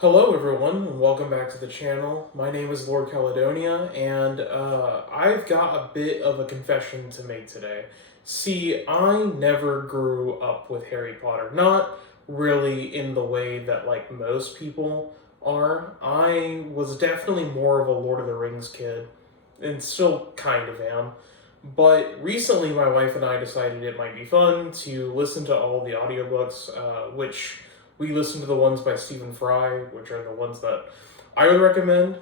Hello everyone, and welcome back to the channel. My name is Lord Caledonia, and I've got a bit of a confession to make today. See, I never grew up with Harry Potter. Not really in the way that, like, most people are. I was definitely more of a Lord of the Rings kid, and still kind of am. But recently, my wife and I decided it might be fun to listen to all the audiobooks, which we listened to the ones by Stephen Fry, which are the ones that I would recommend,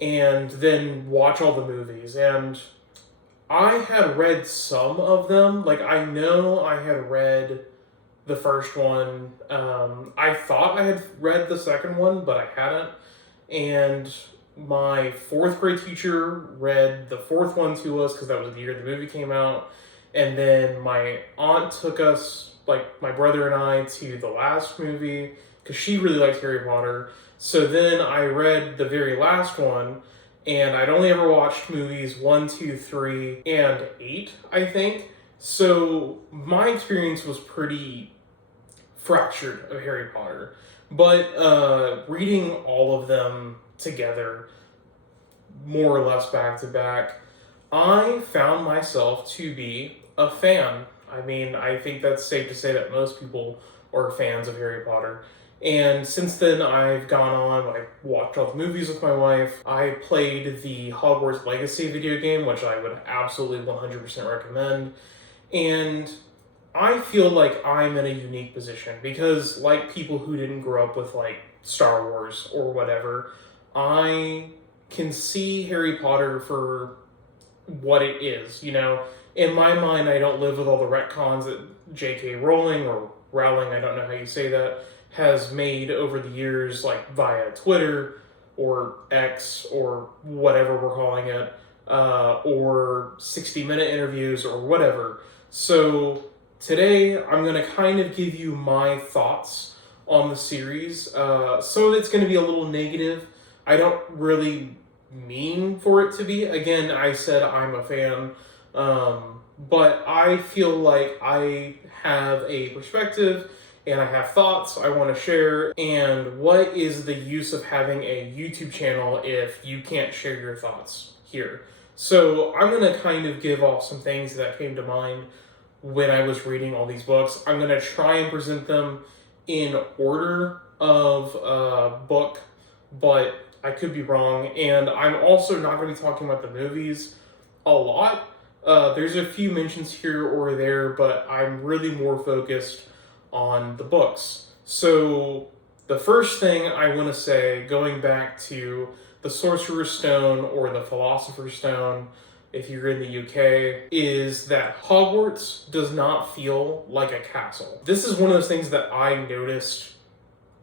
and then watch all the movies. And I had read some of them. Like, I know I had read the first one. I thought I had read the second one, but I hadn't. And my fourth grade teacher read the fourth one to us because that was the year the movie came out. And then my aunt took us, like my brother and I, to the last movie because she really liked Harry Potter. So then I read the very last one, and I'd only ever watched movies one, two, three, and eight, I think. So my experience was pretty fractured of Harry Potter. But reading all of them together, more or less back to back, I found myself to be a fan. I mean, I think that's safe to say that most people are fans of Harry Potter. And since then, I've gone on, I watched all the movies with my wife. I played the Hogwarts Legacy video game, which I would absolutely 100% recommend. And I feel like I'm in a unique position because, like people who didn't grow up with, like, Star Wars or whatever, I can see Harry Potter for what it is. In my mind, I don't live with all the retcons that J.K. Rowling, or Rowling, I don't know how you say that, has made over the years, like via Twitter or X or whatever we're calling it, or 60-minute interviews or whatever. So today, I'm going to kind of give you my thoughts on the series. So it's going to be a little negative. I don't really mean for it to be. Again, I said I'm a fan, but I feel like I have a perspective and I have thoughts I want to share. And what is the use of having a YouTube channel if you can't share your thoughts here? So I'm going to kind of give off some things that came to mind when I was reading all these books. I'm going to try and present them in order of book, but I could be wrong. And I'm also not going to be talking about the movies a lot. There's a few mentions here or there, but I'm really more focused on the books. So the first thing I want to say, going back to the Sorcerer's Stone or the Philosopher's Stone, if you're in the UK, is that Hogwarts does not feel like a castle. This is one of those things that I noticed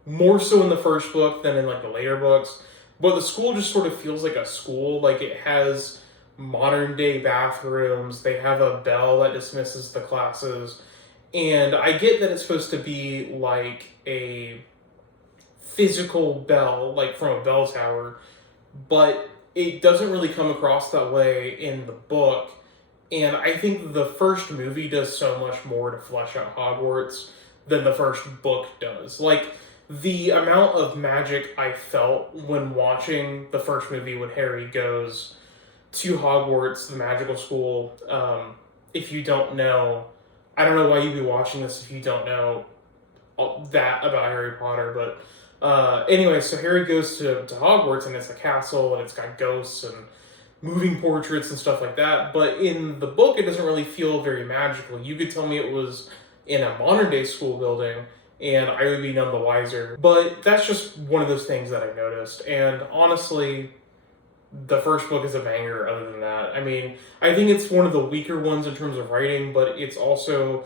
more so in the first book than in, like, the later books. But the school just sort of feels like a school. Like, it has modern day bathrooms. They have a bell that dismisses the classes. And I get that it's supposed to be like a physical bell, like from a bell tower, but it doesn't really come across that way in the book. And I think the first movie does so much more to flesh out Hogwarts than the first book does. Like, the amount of magic I felt when watching the first movie when Harry goes to Hogwarts, the magical school. If you don't know, I don't know why you'd be watching this if you don't know that about Harry Potter, but anyway, so Harry goes to Hogwarts, and it's a castle, and it's got ghosts and moving portraits and stuff like that. But in the book, it doesn't really feel very magical. You could tell me it was in a modern day school building, and I would be none the wiser. But that's just one of those things that I noticed. And honestly, the first book is a banger other than that. I mean, I think it's one of the weaker ones in terms of writing, but it's also,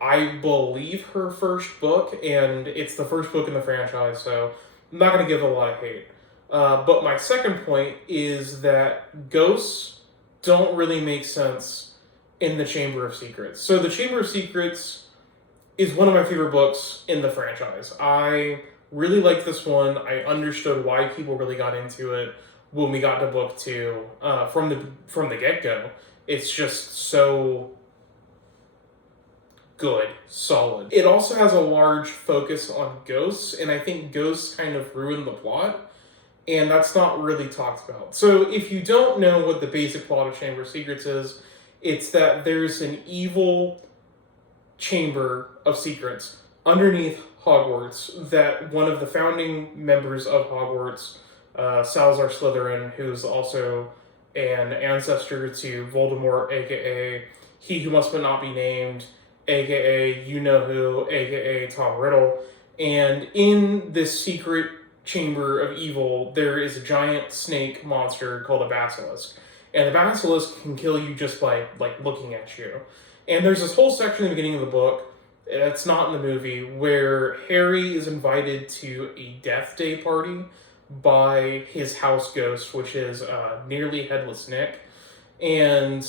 I believe, her first book, and it's the first book in the franchise, so I'm not going to give a lot of hate. But my second point is that ghosts don't really make sense in the Chamber of Secrets. So the Chamber of Secrets is one of my favorite books in the franchise. I really liked this one. I understood why people really got into it when we got to book two, from the get-go. It's just so good, solid. It also has a large focus on ghosts, and I think ghosts kind of ruin the plot, and that's not really talked about. So if you don't know what the basic plot of Chamber of Secrets is, it's that there's an evil Chamber of Secrets underneath Hogwarts that one of the founding members of Hogwarts, Salazar Slytherin, who's also an ancestor to Voldemort, aka He Who Must But Not Be Named, aka You Know Who, aka Tom Riddle. And in this secret chamber of evil, there is a giant snake monster called a basilisk. And the basilisk can kill you just by looking at you. And there's this whole section in the beginning of the book, that's not in the movie, where Harry is invited to a Death Day party by his house ghost, which is Nearly Headless Nick. And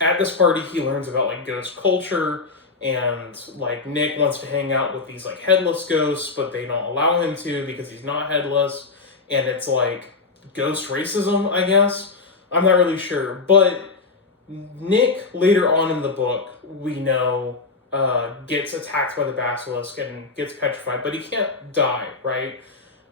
at this party, he learns about ghost culture, and Nick wants to hang out with these headless ghosts, but they don't allow him to because he's not headless. And it's ghost racism, I guess. I'm not really sure, but Nick, later on in the book, we know, gets attacked by the basilisk and gets petrified, but he can't die, right?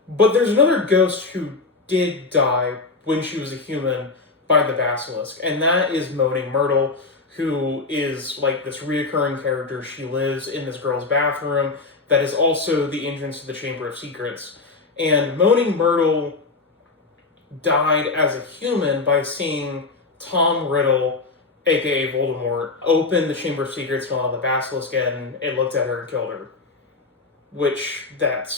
But there's another ghost who did die when she was a human by the basilisk, and that is Moaning Myrtle, who is this reoccurring character. She lives in this girl's bathroom that is also the entrance to the Chamber of Secrets. And Moaning Myrtle died as a human by seeing Tom Riddle, aka Voldemort, open the Chamber of Secrets and allow the basilisk in. It looked at her and killed her. Which, that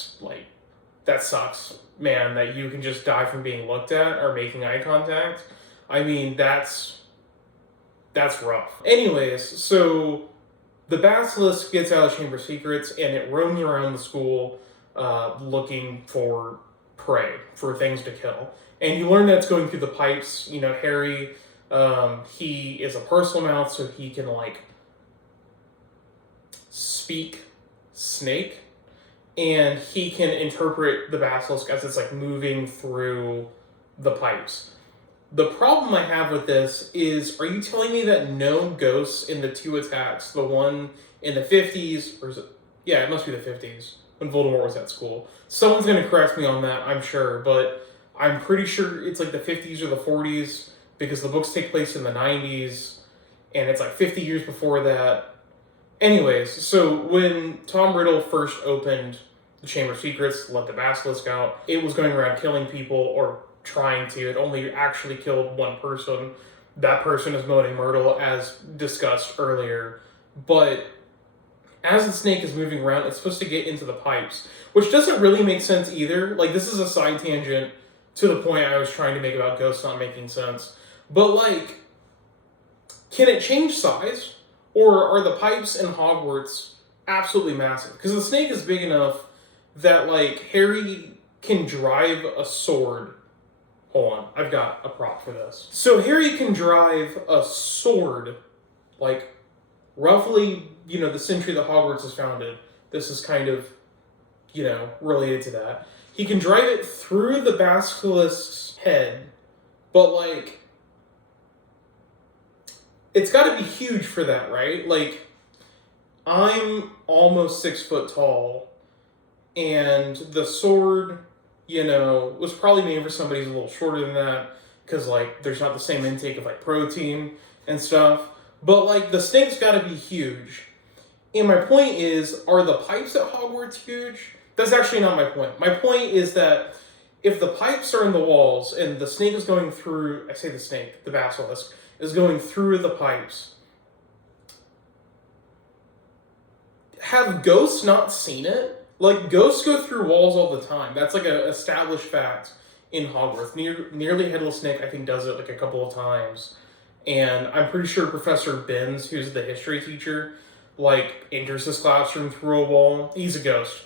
sucks, man, that you can just die from being looked at or making eye contact. I mean, that's rough. Anyways, so the basilisk gets out of the Chamber of Secrets and it roams around the school looking for prey, for things to kill. And you learn that it's going through the pipes. Harry, he is a Parselmouth, so he can speak snake, and he can interpret the basilisk as it's moving through the pipes. The problem I have with this is, are you telling me that no ghosts in the two attacks, the one in the 50s, or is it? Yeah, it must be the 50s, when Voldemort was at school. Someone's going to correct me on that, I'm sure, but I'm pretty sure it's the 50s or the 40s, because the books take place in the 90s, and it's 50 years before that. Anyways, so when Tom Riddle first opened the Chamber of Secrets, let the basilisk out, it was going around killing people, or trying to. It only actually killed one person. That person is Moaning Myrtle, as discussed earlier. But as the snake is moving around, it's supposed to get into the pipes, which doesn't really make sense either. This is a side tangent to the point I was trying to make about ghosts not making sense. But, can it change size? Or are the pipes in Hogwarts absolutely massive? Because the snake is big enough that, Harry can drive a sword. Hold on, I've got a prop for this. So Harry can drive a sword, roughly, the century that Hogwarts was founded. This is kind of, related to that. He can drive it through the basilisk's head, but, it's got to be huge for that, right? I'm almost 6 foot tall, and the sword, was probably made for somebody who's a little shorter than that, because, there's not the same intake of, protein and stuff. But, the snake's got to be huge. And my point is, are the pipes at Hogwarts huge? That's actually not my point. My point is that if the pipes are in the walls, and the snake is going through, I say the snake, the basilisk, is going through the pipes, have ghosts not seen it? Ghosts go through walls all the time. That's an established fact in Hogwarts. Nearly Headless Nick, I think, does it a couple of times. And I'm pretty sure Professor Binns, who's the history teacher, enters his classroom through a wall. He's a ghost.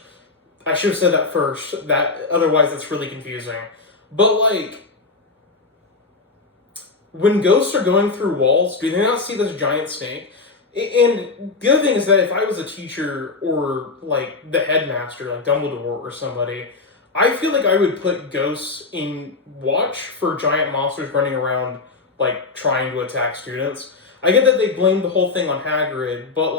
I should have said that first. Otherwise, that's really confusing. But, when ghosts are going through walls, do they not see this giant snake? And the other thing is that if I was a teacher or, the headmaster, Dumbledore or somebody, I feel I would put ghosts in watch for giant monsters running around, trying to attack students. I get that they blame the whole thing on Hagrid, but,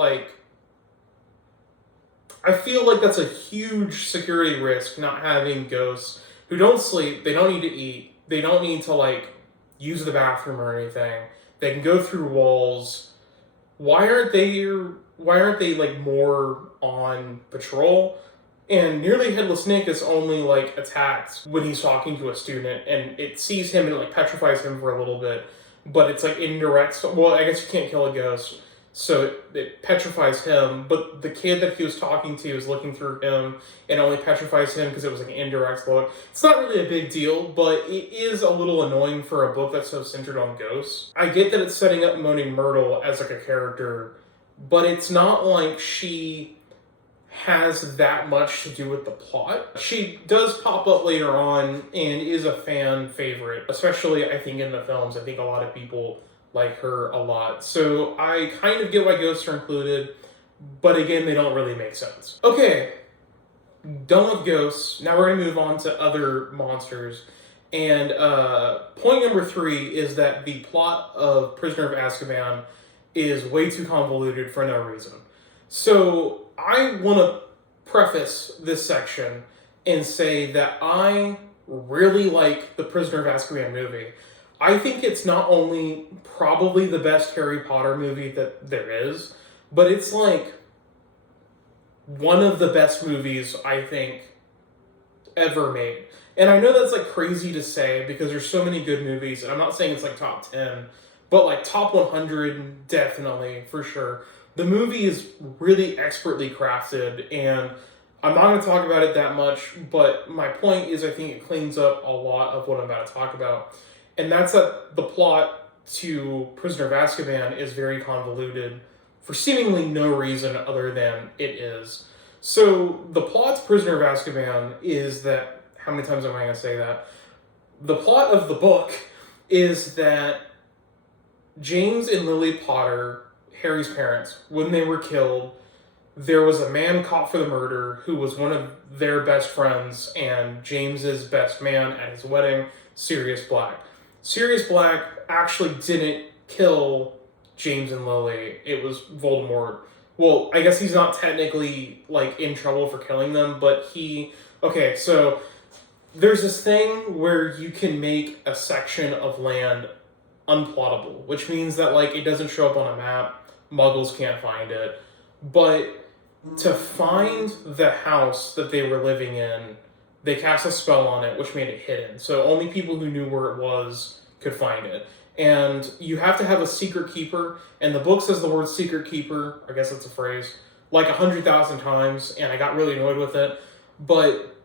I feel like that's a huge security risk, not having ghosts who don't sleep, they don't need to eat, they don't need to like use the bathroom or anything. They can go through walls. Why aren't they like more on patrol? And Nearly Headless Nick is only like attacked when he's talking to a student, and it sees him and it like petrifies him for a little bit. But it's like indirect. Well, I guess you can't kill a ghost, so it petrifies him. But the kid that he was talking to is looking through him, and only petrifies him because it was like an indirect look. It's not really a big deal, but it is a little annoying for a book that's so centered on ghosts. I get that it's setting up Moaning Myrtle as like a character, but it's not like she has that much to do with the plot. She does pop up later on and is a fan favorite, especially I think in the films. I think a lot of people like her a lot. So I kind of get why ghosts are included, but again, they don't really make sense. Okay, done with ghosts. Now we're gonna move on to other monsters. And point number 3 is that the plot of Prisoner of Azkaban is way too convoluted for no reason. So I want to preface this section and say that I really like the Prisoner of Azkaban movie. I think it's not only probably the best Harry Potter movie that there is, but it's like one of the best movies I think ever made. And I know that's like crazy to say because there's so many good movies, and I'm not saying it's like top 10, but like top 100 definitely, for sure. The movie is really expertly crafted, and I'm not going to talk about it that much, but my point is I think it cleans up a lot of what I'm about to talk about. And that's that the plot to Prisoner of Azkaban is very convoluted for seemingly no reason other than it is. So the plot to Prisoner of Azkaban is that, how many times am I going to say that? The plot of the book is that James and Lily Potter, Harry's parents, when they were killed, there was a man caught for the murder who was one of their best friends and James's best man at his wedding, Sirius Black. Sirius Black actually didn't kill James and Lily. It was Voldemort. Well, I guess he's not technically like in trouble for killing them, but okay, so there's this thing where you can make a section of land unplottable, which means that like it doesn't show up on a map. Muggles can't find it. But to find the house that they were living in, they cast a spell on it, which made it hidden. So only people who knew where it was could find it. And you have to have a secret keeper, and the book says the word secret keeper, I guess that's a phrase, like 100,000 times, and I got really annoyed with it. But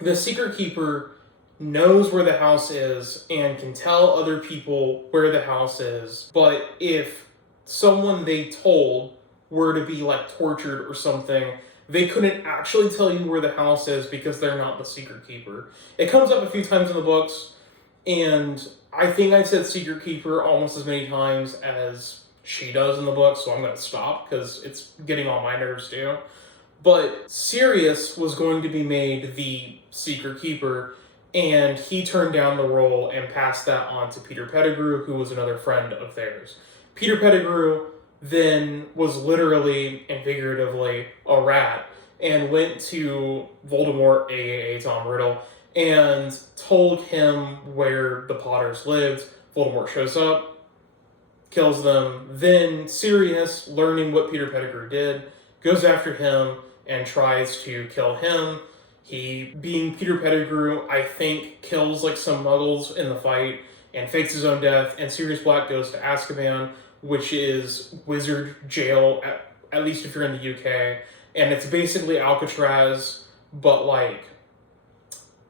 the secret keeper knows where the house is and can tell other people where the house is. But if someone they told were to be like tortured or something, they couldn't actually tell you where the house is because they're not the secret keeper. It comes up a few times in the books, and I think I said secret keeper almost as many times as she does in the book, so I'm going to stop because it's getting on my nerves too. But Sirius was going to be made the secret keeper, and he turned down the role and passed that on to Peter Pettigrew, who was another friend of theirs. Peter Pettigrew then was literally and figuratively a rat and went to Voldemort, aka Tom Riddle, and told him where the Potters lived. Voldemort shows up, kills them. Then Sirius, learning what Peter Pettigrew did, goes after him and tries to kill him. He, being Peter Pettigrew, I think kills like some muggles in the fight and fakes his own death, and Sirius Black goes to Azkaban, which is wizard jail, at least if you're in the UK. And it's basically Alcatraz, but like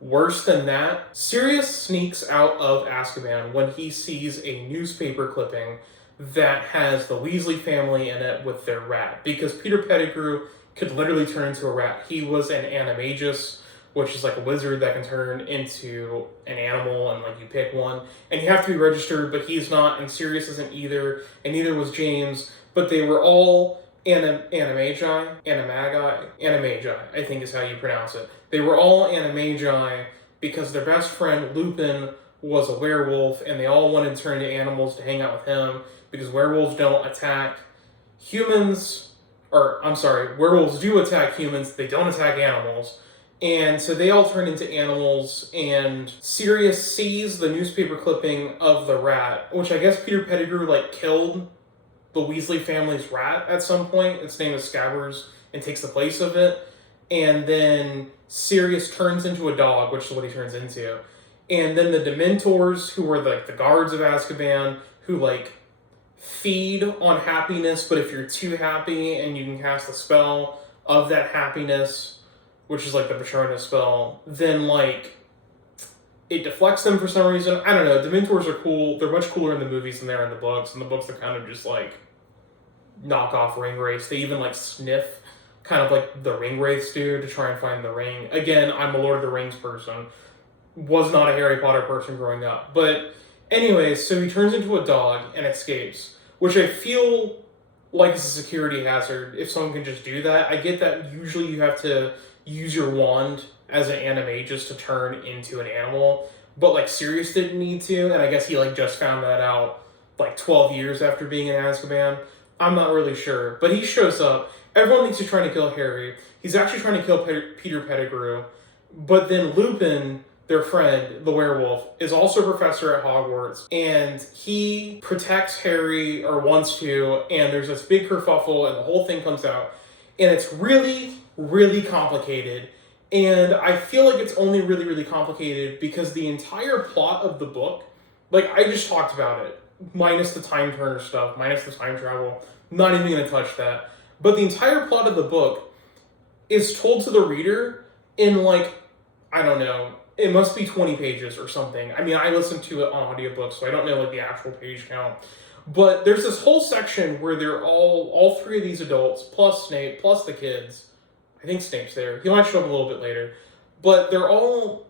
worse than that. Sirius sneaks out of Azkaban when he sees a newspaper clipping that has the Weasley family in it with their rat, because Peter Pettigrew could literally turn into a rat. He was an animagus, which is like a wizard that can turn into an animal, and like you pick one, and you have to be registered, but he's not, and Sirius isn't either, and neither was James, but they were all animagi, I think is how you pronounce it. They were all animagi because their best friend Lupin was a werewolf, and they all wanted to turn into animals to hang out with him, because werewolves don't attack humans or I'm sorry, werewolves do attack humans, they don't attack animals. And so they all turn into animals, and Sirius sees the newspaper clipping of the rat, which I guess Peter Pettigrew like killed the Weasley family's rat at some point. Its name is Scabbers, and takes the place of it. And then Sirius turns into a dog, which is what he turns into. And then the Dementors, who are like the guards of Azkaban, who like feed on happiness, but if you're too happy and you can cast a spell of that happiness, which is like the Patronus spell, then like it deflects them for some reason. I don't know. Dementors are cool. They're much cooler in the movies than they are in the books. In the books, they're kind of just like knockoff Ringwraiths. They even like sniff, kind of like the Ringwraiths do, to try and find the ring. Again, I'm a Lord of the Rings person. Was not a Harry Potter person growing up. But anyways, so he turns into a dog and escapes, which I feel like is a security hazard if someone can just do that. I get that usually you have to use your wand as an animagus to turn into an animal, but like Sirius didn't need to, and I guess he like just found that out like 12 years after being in Azkaban. I'm not really sure, but he shows up. Everyone thinks he's trying to kill Harry. He's actually trying to kill Peter Pettigrew, but then Lupin, their friend, the werewolf, is also a professor at Hogwarts, and he protects Harry, or wants to, and there's this big kerfuffle, and the whole thing comes out, and it's really, really complicated, and I feel like it's only really, really complicated because the entire plot of the book, like, I just talked about it, minus the time turner stuff, minus the time travel, not even going to touch that, but the entire plot of the book is told to the reader in, like, I don't know, it must be 20 pages or something. I mean, I listened to it on audiobook, so I don't know like the actual page count. But there's this whole section where they're all three of these adults, plus Snape, plus the kids. I think Snape's there. He might show up a little bit later. But they're all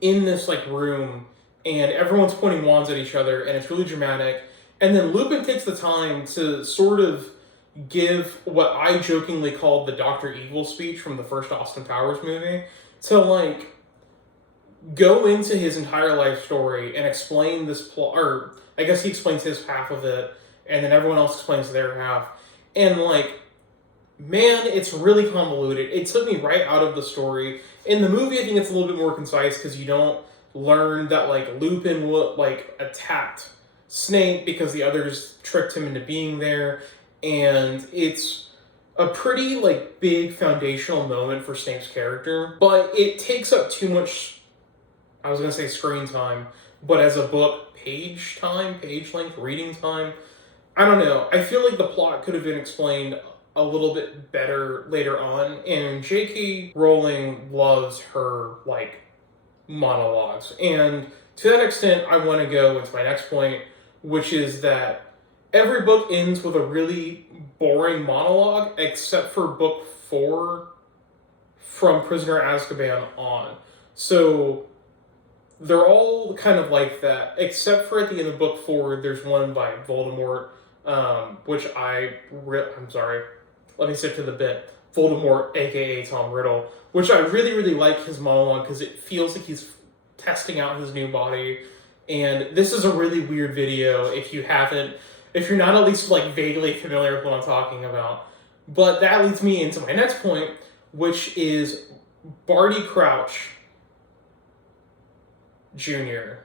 in this like room, and everyone's pointing wands at each other, and it's really dramatic. And then Lupin takes the time to sort of give what I jokingly called the Dr. Evil speech from the first Austin Powers movie, to like go into his entire life story and explain this plot, or I guess he explains his half of it, and then everyone else explains their half. And like, man, it's really convoluted. It took me right out of the story. In the movie, I think it's a little bit more concise because you don't learn that like Lupin like attacked Snape because the others tricked him into being there, and it's a pretty like big foundational moment for Snape's character, but it takes up too much, I was going to say screen time, but as a book, page time, page length, reading time. I don't know. I feel like the plot could have been explained a little bit better later on, and J.K. Rowling loves her, like, monologues. And to that extent, I want to go into my next point, which is that every book ends with a really boring monologue, except for book 4 from Prisoner Azkaban on. So they're all kind of like that, except for at the end of book 4, there's one by Voldemort, which I'm sorry, let me stick to the bit. Voldemort, aka Tom Riddle, which I really, really like his monologue because it feels like he's testing out his new body. And this is a really weird video if you're not at least like vaguely familiar with what I'm talking about. But that leads me into my next point, which is Barty Crouch Jr.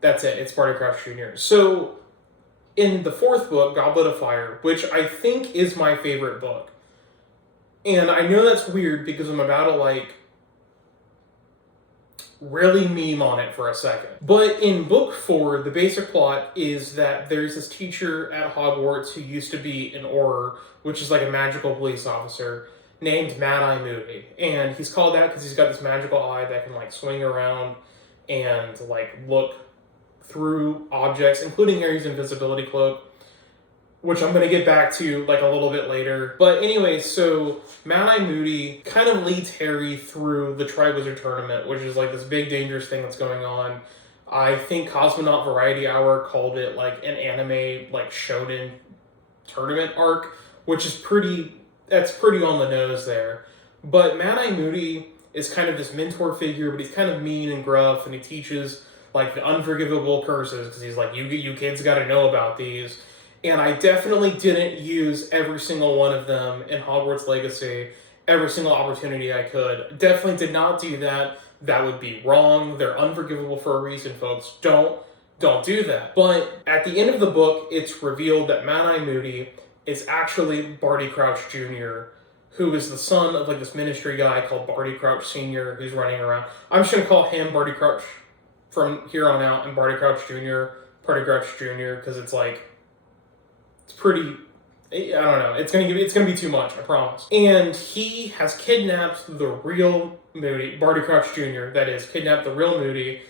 That's it. It's Barty Crouch Jr. So, in the 4th book, Goblet of Fire, which I think is my favorite book, and I know that's weird because I'm about to, like, really meme on it for a second. But in book 4, the basic plot is that there's this teacher at Hogwarts who used to be an Auror, which is like a magical police officer, named Mad-Eye Moody. And he's called that because he's got this magical eye that can like swing around and like look through objects, including Harry's invisibility cloak, which I'm going to get back to like a little bit later. But anyway, so Mad-Eye Moody kind of leads Harry through the Triwizard Tournament, which is like this big dangerous thing that's going on. I think Cosmonaut Variety Hour called it like an anime like shonen tournament arc, which is that's pretty on the nose there. But Mad-Eye Moody is kind of this mentor figure, but he's kind of mean and gruff, and he teaches like the unforgivable curses because he's like, you kids got to know about these. And I definitely didn't use every single one of them in Hogwarts Legacy, every single opportunity I could. Definitely did not do that. That would be wrong. They're unforgivable for a reason, folks. Don't do that. But at the end of the book, it's revealed that Mad-Eye Moody is actually Barty Crouch Jr., who is the son of like this ministry guy called Barty Crouch Sr., who's running around. I'm just gonna call him Barty Crouch from here on out, and Barty Crouch Jr., Barty Crouch Jr., because it's like, it's pretty, I don't know, it's gonna be too much, I promise. And he has kidnapped the real Moody, Barty Crouch Jr., that is, kidnapped the real Moody,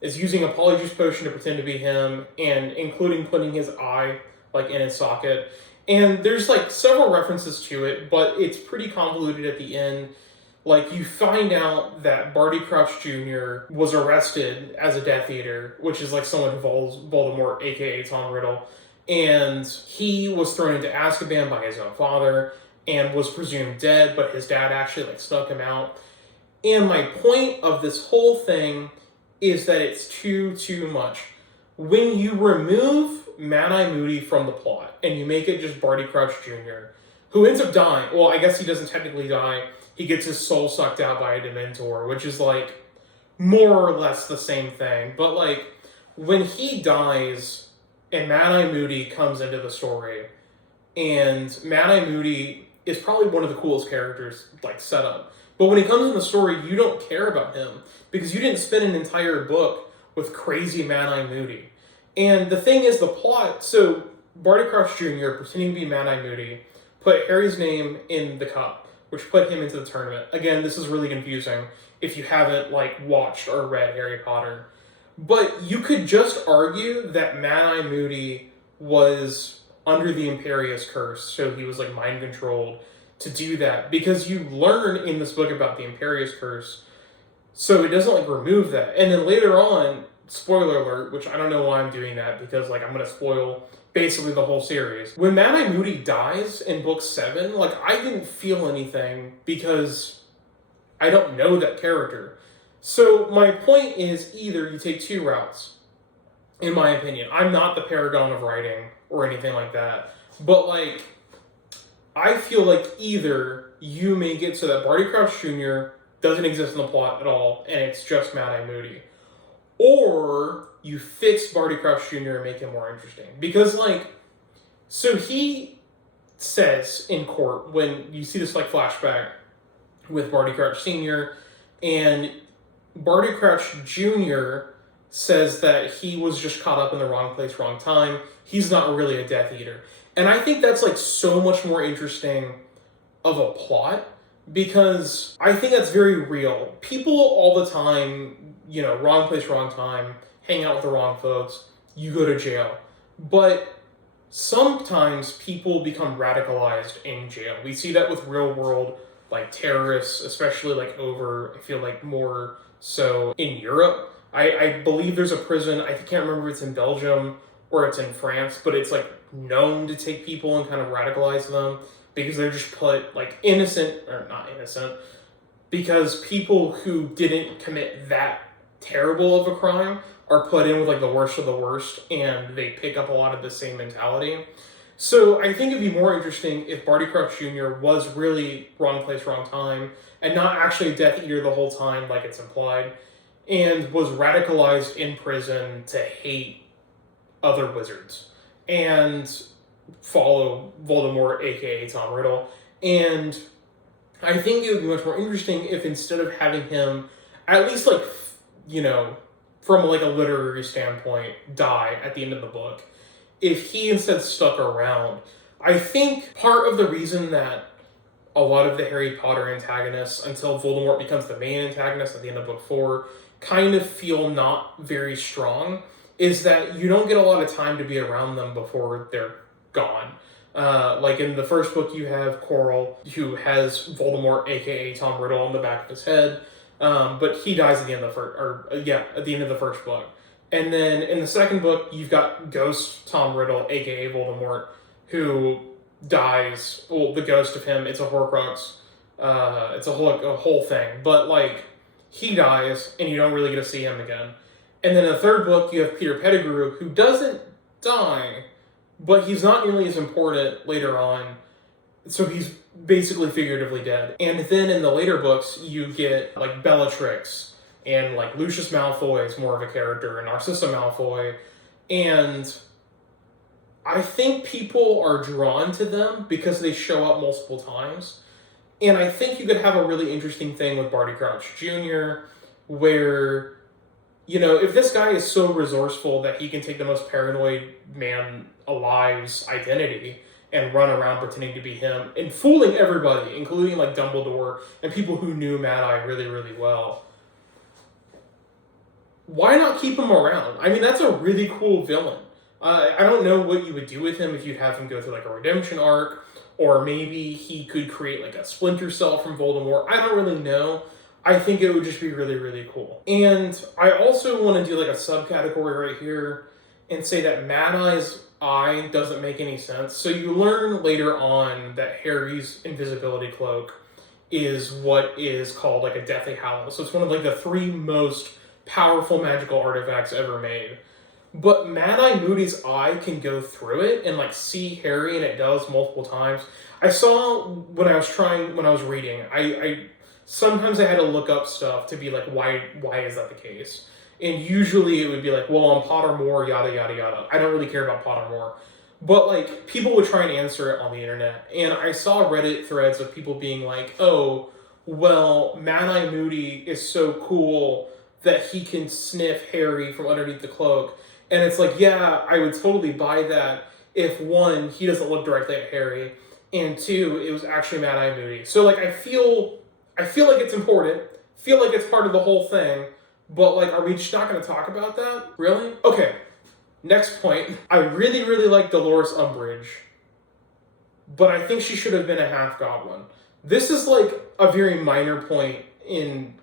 is using a Polyjuice potion to pretend to be him, and including putting his eye like in his socket. And there's like several references to it, but it's pretty convoluted at the end. Like, you find out that Barty Crouch Jr. was arrested as a Death Eater, which is like someone who follows Voldemort, aka Tom Riddle, and he was thrown into Azkaban by his own father and was presumed dead, but his dad actually like snuck him out. And my point of this whole thing is that it's too much. When you remove Mad-Eye Moody from the plot and you make it just Barty Crouch Jr., who ends up dying, well, I guess he doesn't technically die, he gets his soul sucked out by a Dementor, which is like more or less the same thing. But like, when he dies and Mad-Eye Moody comes into the story, and Mad-Eye Moody is probably one of the coolest characters like set up. But when he comes in the story, you don't care about him because you didn't spend an entire book with crazy Mad-Eye Moody. And the thing is, the plot, so Barty Crouch Jr., pretending to be Mad-Eye Moody, put Harry's name in the cup, which put him into the tournament. Again, this is really confusing if you haven't like watched or read Harry Potter. But you could just argue that Mad-Eye Moody was under the Imperius Curse, so he was like mind controlled to do that, because you learn in this book about the Imperius Curse, so it doesn't like remove that. And then later on, spoiler alert, which I don't know why I'm doing that, because like I'm gonna spoil basically the whole series. When Mad-Eye Moody dies in book 7, like I didn't feel anything because I don't know that character. So my point is, either you take two routes, in my opinion. I'm not the paragon of writing or anything like that, but like, I feel like either you make it so that Barty Crouch Jr. doesn't exist in the plot at all, and it's just Mad-Eye Moody, or you fix Barty Crouch Jr. and make him more interesting. Because like, so he says in court, when you see this like flashback with Barty Crouch Sr., and Barty Crouch Jr. says that he was just caught up in the wrong place, wrong time. He's not really a Death Eater. And I think that's like so much more interesting of a plot, because I think that's very real. People all the time, you know, wrong place, wrong time, hang out with the wrong folks, you go to jail. But sometimes people become radicalized in jail. We see that with real world like terrorists, especially like over, I feel like more so in Europe. I believe there's a prison, I can't remember if it's in Belgium or it's in France, but it's like known to take people and kind of radicalize them because they're just put like innocent, or not innocent, because people who didn't commit that terrible of a crime are put in with like the worst of the worst, and they pick up a lot of the same mentality. So I think it'd be more interesting if Barty Crouch Jr. was really wrong place, wrong time, and not actually a Death Eater the whole time like it's implied, and was radicalized in prison to hate other wizards and follow Voldemort, aka Tom Riddle. And I think it would be much more interesting if, instead of having him, at least like, you know, from like a literary standpoint, die at the end of the book, if he instead stuck around. I think part of the reason that a lot of the Harry Potter antagonists, until Voldemort becomes the main antagonist at the end of book 4, kind of feel not very strong, is that you don't get a lot of time to be around them before they're gone. Like in the first book, you have Quirrell, who has Voldemort, aka Tom Riddle, on the back of his head, but he dies at the end of the first book. And then in the second book, you've got Ghost Tom Riddle, aka Voldemort, who dies. Well, the ghost of him, it's a Horcrux. It's a whole thing. But like, he dies, and you don't really get to see him again. And then in the third book, you have Peter Pettigrew, who doesn't die, but he's not nearly as important later on. So he's basically figuratively dead. And then in the later books, you get like Bellatrix and like Lucius Malfoy is more of a character, and Narcissa Malfoy. And I think people are drawn to them because they show up multiple times. And I think you could have a really interesting thing with Barty Crouch Jr., where, you know, if this guy is so resourceful that he can take the most paranoid man alive's identity and run around pretending to be him and fooling everybody, including like Dumbledore and people who knew Mad Eye really, really well, why not keep him around? I mean, that's a really cool villain. I don't know what you would do with him if you'd have him go through like a redemption arc, or maybe he could create like a Splinter Cell from Voldemort. I don't really know. I think it would just be really, really cool. And I also want to do like a subcategory right here and say that Mad Eye's eye doesn't make any sense. So you learn later on that Harry's invisibility cloak is what is called like a Deathly Hallows. So it's one of like the 3 most powerful magical artifacts ever made. But Mad Eye Moody's eye can go through it and like see Harry, and it does multiple times. I saw when I was reading, I sometimes I had to look up stuff to be like, why is that the case? And usually it would be like, well, on Pottermore, yada yada yada. I don't really care about Pottermore. But like people would try and answer it on the internet. And I saw Reddit threads of people being like, oh, well, Mad Eye Moody is so cool that he can sniff Harry from underneath the cloak. And it's like, yeah, I would totally buy that if 1, he doesn't look directly at Harry, and 2, it was actually Mad Eye Moody. So like I feel like it's important, feel like it's part of the whole thing, but like, are we just not going to talk about that? Really? Okay, next point. I really, really like Dolores Umbridge, but I think she should have been a half-goblin. This is like a very minor point in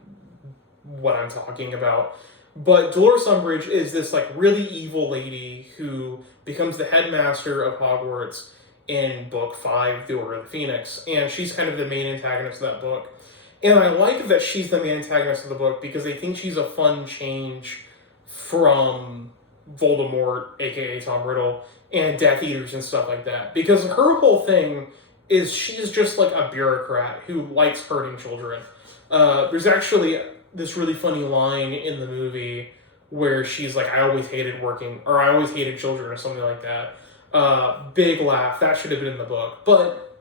what I'm talking about. But Dolores Umbridge is this like really evil lady who becomes the headmaster of Hogwarts in book 5, The Order of the Phoenix, and she's kind of the main antagonist of that book. And I like that she's the main antagonist of the book because I think she's a fun change from Voldemort, aka Tom Riddle, and Death Eaters and stuff like that. Because her whole thing is she's just like a bureaucrat who likes hurting children. There's actually this really funny line in the movie where she's like, I always hated children or something like that. Big laugh. That should have been in the book. But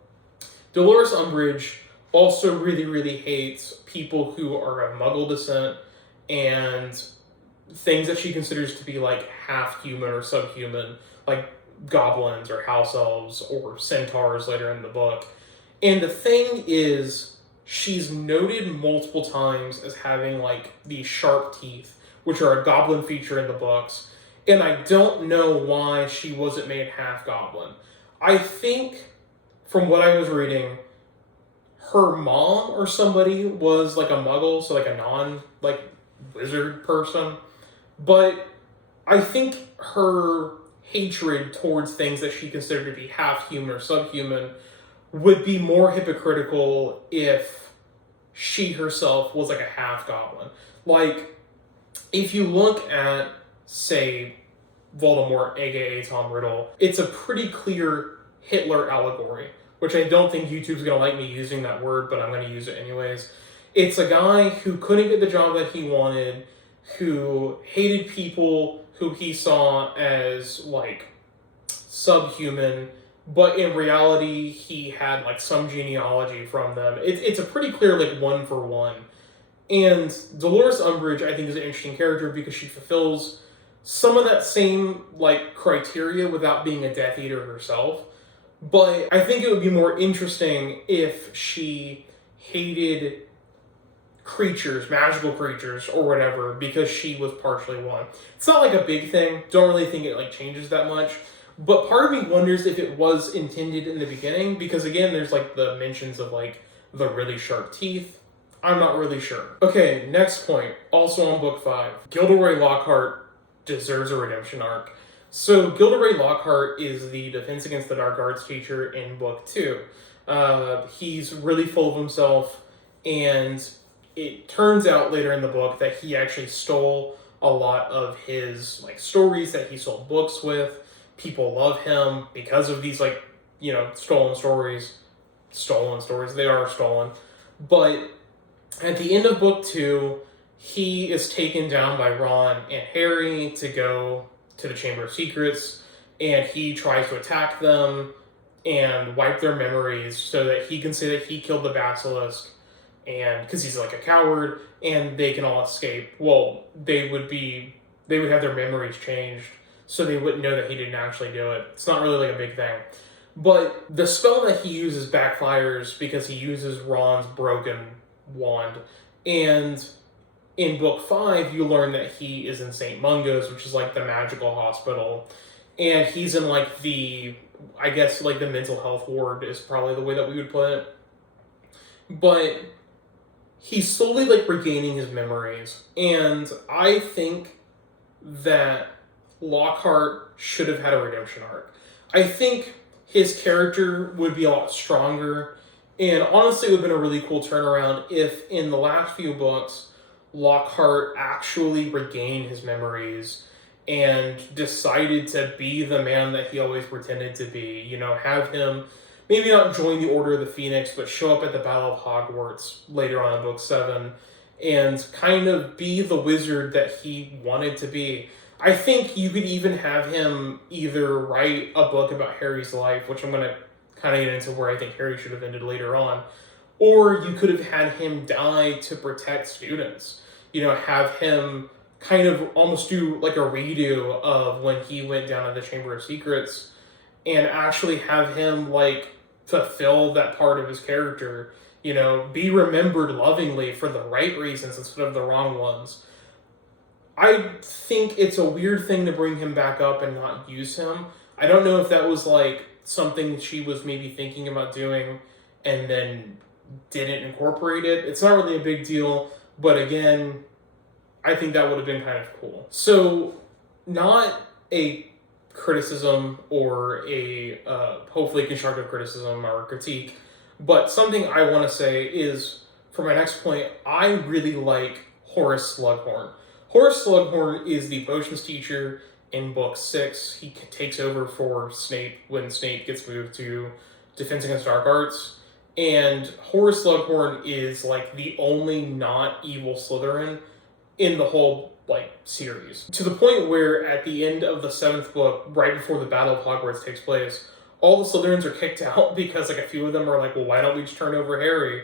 Dolores Umbridge also really, really hates people who are of Muggle descent and things that she considers to be like half human or subhuman, like goblins or house elves or centaurs later in the book. And the thing is, she's noted multiple times as having like these sharp teeth, which are a goblin feature in the books. And I don't know why she wasn't made half goblin. I think from what I was reading, her mom or somebody was like a muggle, so like a non like wizard person. But I think her hatred towards things that she considered to be half human or subhuman would be more hypocritical if she herself was like a half goblin. Like, if you look at, say, Voldemort, aka Tom Riddle, it's a pretty clear Hitler allegory, which I don't think YouTube's going to like me using that word, but I'm going to use it anyways. It's a guy who couldn't get the job that he wanted, who hated people who he saw as, like, subhuman, but in reality, he had, like, some genealogy from them. It's a pretty clear, like, 1-for-1. And Dolores Umbridge, I think, is an interesting character because she fulfills some of that same, like, criteria without being a Death Eater herself. But I think it would be more interesting if she hated creatures, magical creatures, or whatever, because she was partially one. It's not like a big thing. Don't really think it like changes that much. But part of me wonders if it was intended in the beginning, because again, there's like the mentions of like the really sharp teeth. I'm not really sure. Okay, next point. Also on book 5. Gilderoy Lockhart deserves a redemption arc. So Gilderoy Lockhart is the Defense Against the Dark Arts teacher in book 2. He's really full of himself, and it turns out later in the book that he actually stole a lot of his like stories that he sold books with. People love him because of these, like, stolen stories. Stolen stories. They are stolen. But at the end of book 2, he is taken down by Ron and Harry to go to the Chamber of Secrets, and he tries to attack them and wipe their memories so that he can say that he killed the basilisk, and because he's like a coward, and they can all escape. Well, they would have their memories changed, so they wouldn't know that he didn't actually do it. It's not really like a big thing. But the spell that he uses backfires because he uses Ron's broken wand. And in book 5, you learn that he is in St. Mungo's, which is like the magical hospital. And he's in like the mental health ward is probably the way that we would put it. But he's slowly like regaining his memories. And I think that Lockhart should have had a redemption arc. I think his character would be a lot stronger. And honestly, it would have been a really cool turnaround if in the last few books, Lockhart actually regained his memories and decided to be the man that he always pretended to be. Have him maybe not join the Order of the Phoenix, but show up at the Battle of Hogwarts later on in book 7 and kind of be the wizard that he wanted to be. I think you could even have him either write a book about Harry's life, which I'm going to kind of get into where I think Harry should have ended later on, or you could have had him die to protect students. Have him kind of almost do like a redo of when he went down to the Chamber of Secrets and actually have him like fulfill that part of his character, be remembered lovingly for the right reasons instead of the wrong ones. I think it's a weird thing to bring him back up and not use him. I don't know if that was like something she was maybe thinking about doing and then didn't incorporate it. It's not really a big deal, but again, I think that would have been kind of cool. So, not a criticism or a hopefully constructive criticism or critique, but something I want to say is, for my next point, I really like Horace Slughorn. Horace Slughorn is the potions teacher in book 6. He takes over for Snape when Snape gets moved to Defense Against Dark Arts. And Horace Slughorn is like the only not evil Slytherin in the whole series. To the point where at the end of the 7th book, right before the Battle of Hogwarts takes place, all the Slytherins are kicked out because a few of them are like, well, why don't we just turn over Harry?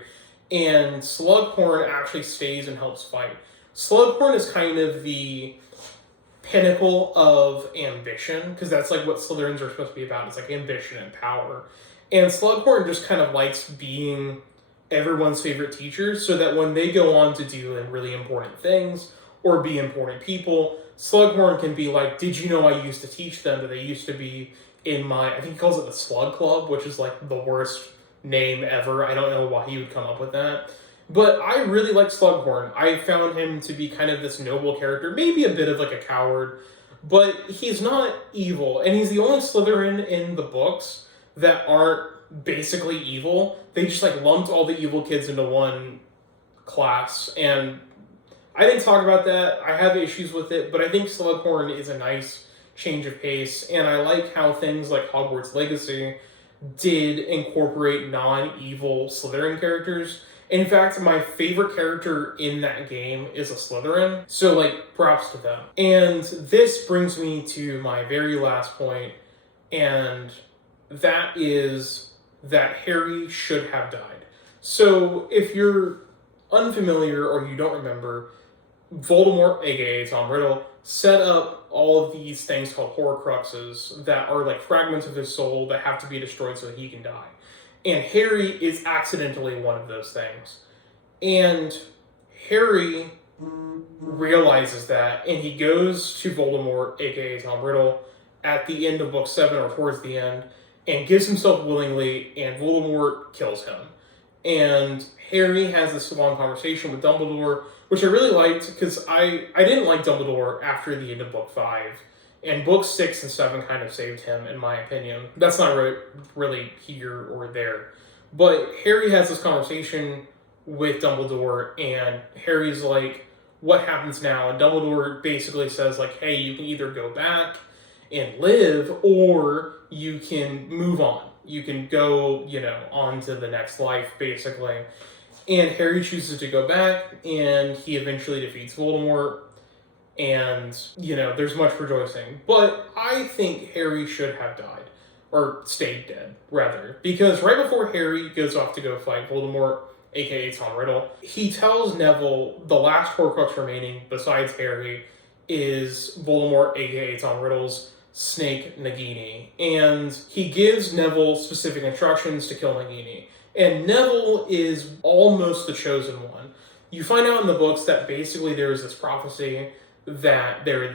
And Slughorn actually stays and helps fight. Slughorn is kind of the pinnacle of ambition, because that's like what Slytherins are supposed to be about. It's like ambition and power. And Slughorn just kind of likes being everyone's favorite teacher, so that when they go on to do really important things or be important people, Slughorn can be like, did you know I used to teach them, that they used to be in I think he calls it the Slug Club, which is like the worst name ever. I don't know why he would come up with that. But I really like Slughorn. I found him to be kind of this noble character, maybe a bit of like a coward, but he's not evil. And he's the only Slytherin in the books that aren't basically evil. They just like lumped all the evil kids into one class. And I didn't talk about that. I have issues with it, but I think Slughorn is a nice change of pace. And I like how things like Hogwarts Legacy did incorporate non-evil Slytherin characters. In fact, my favorite character in that game is a Slytherin, so props to them. And this brings me to my very last point, and that is that Harry should have died. So if you're unfamiliar or you don't remember, Voldemort, aka Tom Riddle, set up all of these things called Horcruxes that are like fragments of his soul that have to be destroyed so that he can die. And Harry is accidentally one of those things. And Harry realizes that, and he goes to Voldemort, aka Tom Riddle, at the end of book 7 or towards the end, and gives himself willingly, and Voldemort kills him. And Harry has this long conversation with Dumbledore, which I really liked, because I didn't like Dumbledore after the end of book 5. And books 6 and 7 kind of saved him, in my opinion. That's not really here or there. But Harry has this conversation with Dumbledore, and Harry's like, what happens now? And Dumbledore basically says, hey, you can either go back and live, or you can move on. You can go, on to the next life, basically. And Harry chooses to go back, and he eventually defeats Voldemort, and, there's much rejoicing. But I think Harry should have died. Or stayed dead, rather. Because right before Harry goes off to go fight Voldemort, aka Tom Riddle, he tells Neville the last Horcrux remaining, besides Harry, is Voldemort, aka Tom Riddle's snake Nagini. And he gives Neville specific instructions to kill Nagini. And Neville is almost the chosen one. You find out in the books that basically there was this prophecy that there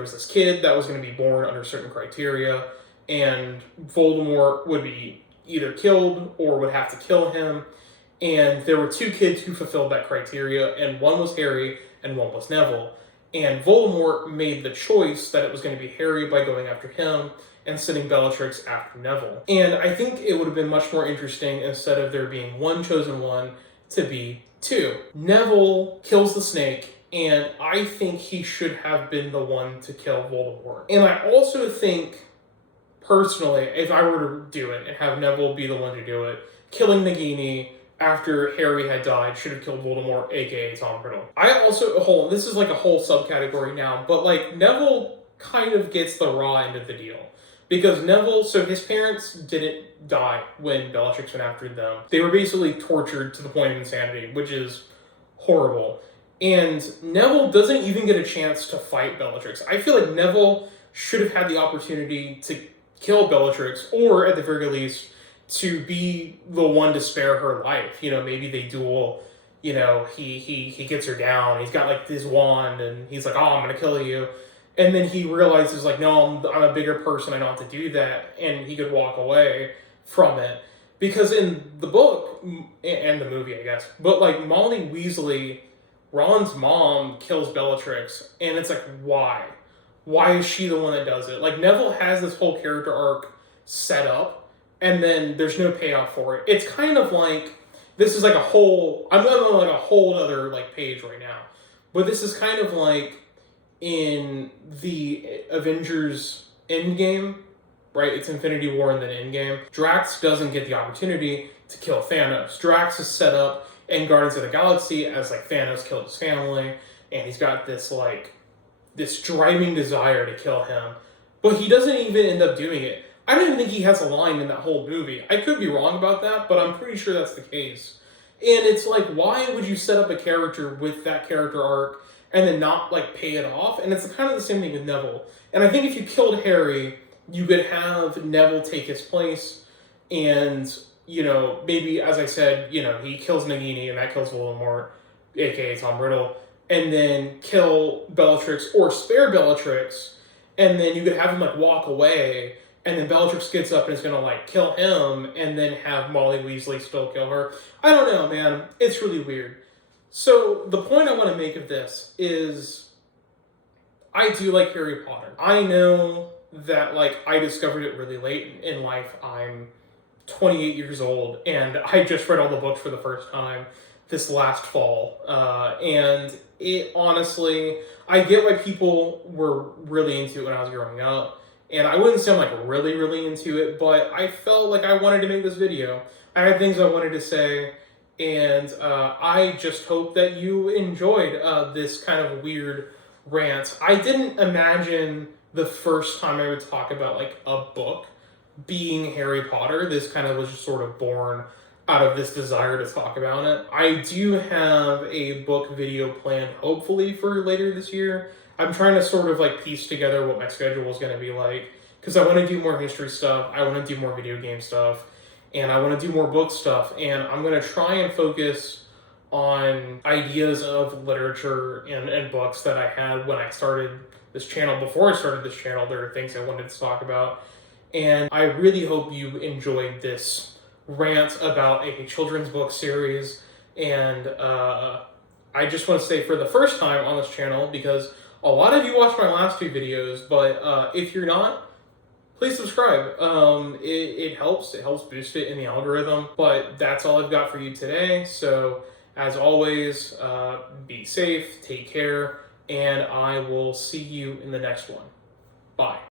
was this kid that was going to be born under certain criteria, and Voldemort would be either killed or would have to kill him. And there were two kids who fulfilled that criteria, and one was Harry and one was Neville. And Voldemort made the choice that it was going to be Harry by going after him and sending Bellatrix after Neville. And I think it would have been much more interesting, instead of there being one chosen one, to be two. Neville kills the snake, and I think he should have been the one to kill Voldemort. And I also think, personally, if I were to do it and have Neville be the one to do it, killing Nagini after Harry had died should have killed Voldemort, aka Tom Riddle. I also, this is like a whole subcategory now, but like Neville kind of gets the raw end of the deal. Because Neville, so his parents didn't die when Bellatrix went after them. They were basically tortured to the point of insanity, which is horrible. And Neville doesn't even get a chance to fight Bellatrix. I feel like Neville should have had the opportunity to kill Bellatrix, or at the very least, to be the one to spare her life. Maybe they duel, he gets her down, he's got like this wand, and he's like, oh, I'm gonna kill you. And then he realizes, like, no, I'm a bigger person, I don't have to do that, and he could walk away from it. Because in the book, and the movie, I guess, but, like, Molly Weasley, Ron's mom, kills Bellatrix, and it's like, why? Why is she the one that does it? Like, Neville has this whole character arc set up, and then there's no payoff for it. It's kind of like, this is like a whole, I'm not on like a whole other, like, page right now, but this is kind of like, in the Avengers Endgame, right? It's Infinity War and then Endgame. Drax doesn't get the opportunity to kill Thanos. Drax is set up in Guardians of the Galaxy as like Thanos killed his family, and he's got this driving desire to kill him, but he doesn't even end up doing it. I don't even think he has a line in that whole movie. I could be wrong about that, but I'm pretty sure that's the case. And it's like, why would you set up a character with that character arc and then not, like, pay it off? And it's kind of the same thing with Neville. And I think if you killed Harry, you could have Neville take his place, and, maybe, as I said, he kills Nagini, and that kills Voldemort, aka Tom Riddle, and then kill Bellatrix, or spare Bellatrix, and then you could have him, like, walk away, and then Bellatrix gets up and is gonna, like, kill him, and then have Molly Weasley still kill her. I don't know, man. It's really weird. So, the point I want to make of this is, I do like Harry Potter. I know that, like, I discovered it really late in life. I'm 28 years old, and I just read all the books for the first time this last fall. And it, honestly, I get why people were really into it when I was growing up. And I wouldn't say I'm, like, really, really into it, but I felt like I wanted to make this video. I had things I wanted to say, and I just hope that you enjoyed this kind of weird rant. I didn't imagine the first time I would talk about, like, a book being Harry Potter. This kind of was just sort of born out of this desire to talk about it. I do have a book video planned, hopefully, for later this year. I'm trying to sort of, like, piece together what my schedule is going to be like, because I want to do more history stuff, I want to do more video game stuff, and I want to do more book stuff, and I'm going to try and focus on ideas of literature and books that I had when I started this channel. Before I started this channel, there are things I wanted to talk about, and I really hope you enjoyed this rant about a children's book series. And I just want to say, for the first time on this channel, because a lot of you watched my last two videos, but if you're not, please subscribe. It helps boost it in the algorithm. But that's all I've got for you today. So as always, be safe, take care, and I will see you in the next one. Bye.